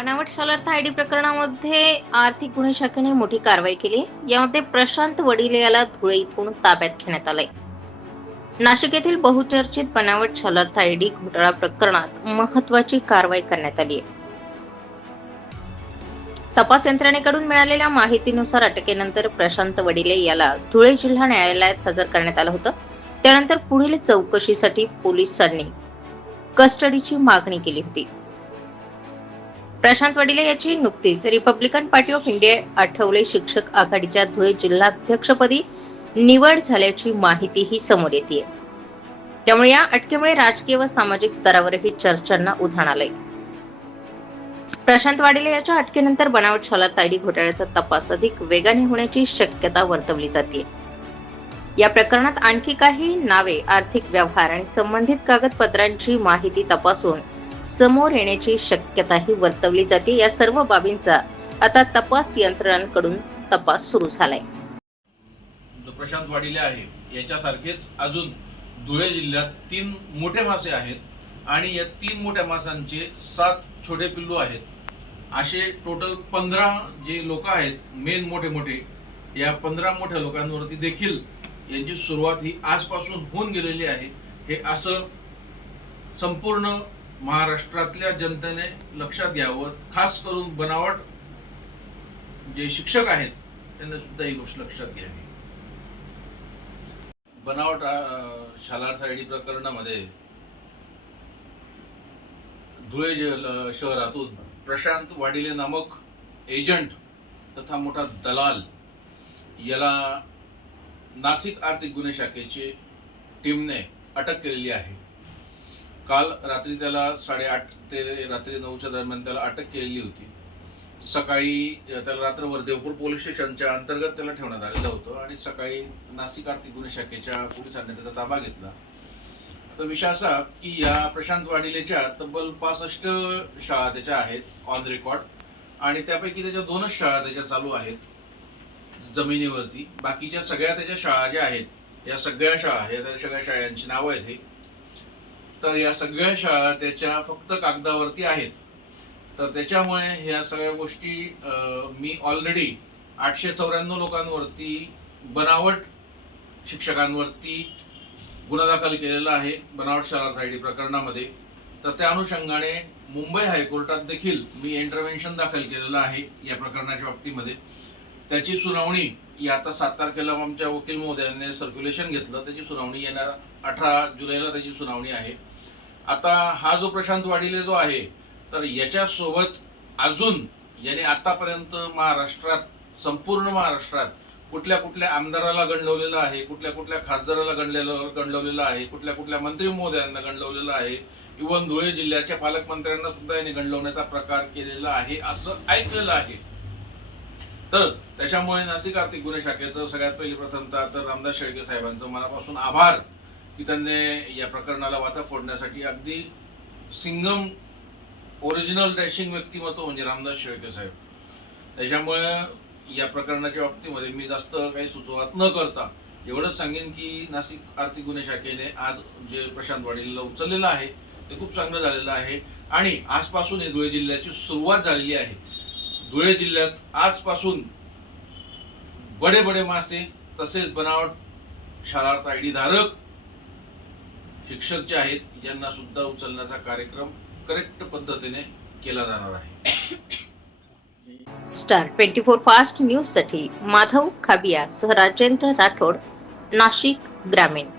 बनावट शालार्थ आयडी प्रकरणामध्ये आर्थिक गुन्हे शाखेने मोठी कारवाई केली। यामध्ये प्रशांत वडिले याला धुळे इथून ताब्यात घेण्यात आले। नाशिक येथील बहुचर्चित बनावट शालार्थ आयडी घोटाळा प्रकरणात महत्त्वाची कारवाई करण्यात आली आहे। तपास यंत्रणेकडून मिळालेल्या माहितीनुसार अटकेनंतर प्रशांत वडिले याला धुळे जिल्हा न्यायालयात हजर करण्यात आलं होतं। त्यानंतर पुढील चौकशीसाठी पोलिसांनी कस्टडीची मागणी केली होती। प्रशांत वडिले याची नुकतीच Republican party of India Athawale शिक्षक आघाडीच्या धुळे जिल्हाध्यक्षपदी निवड झाल्याची माहितीही समोर येते। त्यामुळे या अटकेमुळे राजकीय व सामाजिक स्तरावरही चर्चांना उधाण आलंय। प्रशांत वडिले याच्या अटकेनंतर बनावट शालार्थ आयडी घोटाळ्याचा तपास अधिक वेगाने होण्याची शक्यता वर्तवली जाते। या प्रकरणात आणखी काही नावे, आर्थिक व्यवहार आणि संबंधित कागदपत्रांची माहिती तपासून समोर येण्याची शक्यताही वर्तवली जाते। या सर्व बाबींचा आता तपास यंत्रणांकडून तपास सुरू झालाय। जो प्रशांत वडिले आहे याच्यासारखेच अजून धुळे जिल्ह्यात 3 मोठे मासे आहेत आणि या 3 मोठ्या मासांचे 7 छोटे पिल्लू आहेत। असे टोटल 15 जे लोक आहेत मेन मोठे या 15 मोठ्या लोकांवरती देखील यांची सुरुवात ही आजपासून होऊन गेलेली आहे। हे असं संपूर्ण महाराष्ट्रातल्या जनतेने लक्षात घ्यावं। खास करून बनावट जे शिक्षक आहेत त्यांनी सुद्धा ही गोष्ट लक्षात घ्यावी। बनावट शालार्थ आयडी प्रकरणामध्ये धुळे शहरातून प्रशांत वाडिले नामक एजंट तथा मोठा दलाल याला नाशिक आर्थिक गुन्हे शाखेची टीमने अटक केलेली आहे। काल रात्री त्याला 8:30 ते रात्री 9च्या दरम्यान त्याला अटक केलेली होती। सकाळी त्याला रात्रभर देवपूर पोलीस स्टेशनच्या अंतर्गत त्याला ठेवण्यात आलेलं होतं आणि सकाळी नाशिक आर्थिक गुन्हे शाखेच्या पोलिसांनी त्याचा ताबा घेतला। आता विषय असा की या प्रशांत वाडिलेच्या तब्बल 65 शाळा त्याच्या आहेत ऑन रेकॉर्ड आणि त्यापैकी त्याच्या 2च शाळा त्याच्या चालू आहेत जमिनीवरती। बाकीच्या सगळ्या त्याच्या शाळा ज्या आहेत या सगळ्या सगळ्या शाळांची नावं आहेत। तर या सगळ्या शाळा त्याच्या फक्त कागदावरती आहेत। तर त्याच्यामुळे ह्या सगळ्या गोष्टी मी ऑलरेडी 894 लोकांवरती बनावट शिक्षकांवरती गुन्हा दाखल केलेला आहे बनावट शालार्थ आयडी प्रकरणामध्ये। तर त्या अनुषंगाने मुंबई हायकोर्टात देखील मी इंटरव्हेन्शन दाखल केलेलं आहे या प्रकरणाच्या बाबतीमध्ये। त्याची सुनावणी ही आता 7 तारखेला आमच्या वकील महोदयांनी सर्क्युलेशन घेतलं। त्याची सुनावणी येणार 18 जुलैला त्याची सुनावणी आहे। आता हा जो प्रशांत वाडिले जो आहे तर याच्यासोबत अजून याने आतापर्यंत महाराष्ट्रात संपूर्ण महाराष्ट्रात कुठल्या आमदाराला गंडवलेलं आहे, कुठल्या खासदाराला गंडवलेलं आहे, कुठल्या मंत्री महोदयांना गंडवलेलं आहे, इव्हन धुळे जिल्ह्याच्या पालकमंत्र्यांना सुद्धा याने गंडवण्याचा प्रकार केलेला आहे असं ऐकलेलं आहे। तर त्याच्यामुळे नाशिक आर्थिक गुन्हे शाखेचं सगळ्यात पहिली प्रथमतः तर रामदास शेळके साहेबांचं मनापासून आभार की त्यांनी या प्रकरणाला वाचा फोडण्यासाठी अगदी सिंगम ओरिजिनल डॅशिंग व्यक्तिमत्व म्हणजे रामदास शेळके साहेब। त्याच्यामुळे या प्रकरणाच्या बाबतीमध्ये मी जास्त काही सुचवत न करता एवढंच सांगेन की नाशिक आर्थिक गुन्हे शाखेने आज जे प्रशांत वाडिलेला उचललेलं आहे ते खूप चांगलं झालेलं आहे आणि आजपासून धुळे जिल्ह्याची सुरुवात झालेली आहे। धुळे जिल्ह्यात आजपासून बडे मासे तसेच बनावट शालार्थ आयडी धारक शिक्षक जे आहेत यांना सुद्धा उचलण्याचा कार्यक्रम करेक्ट पद्धतीने केला जाणार आहे। स्टार 24 फास्ट न्यूज साठी माधव खाबिया सह राजेंद्र राठोड, नाशिक ग्रामीण।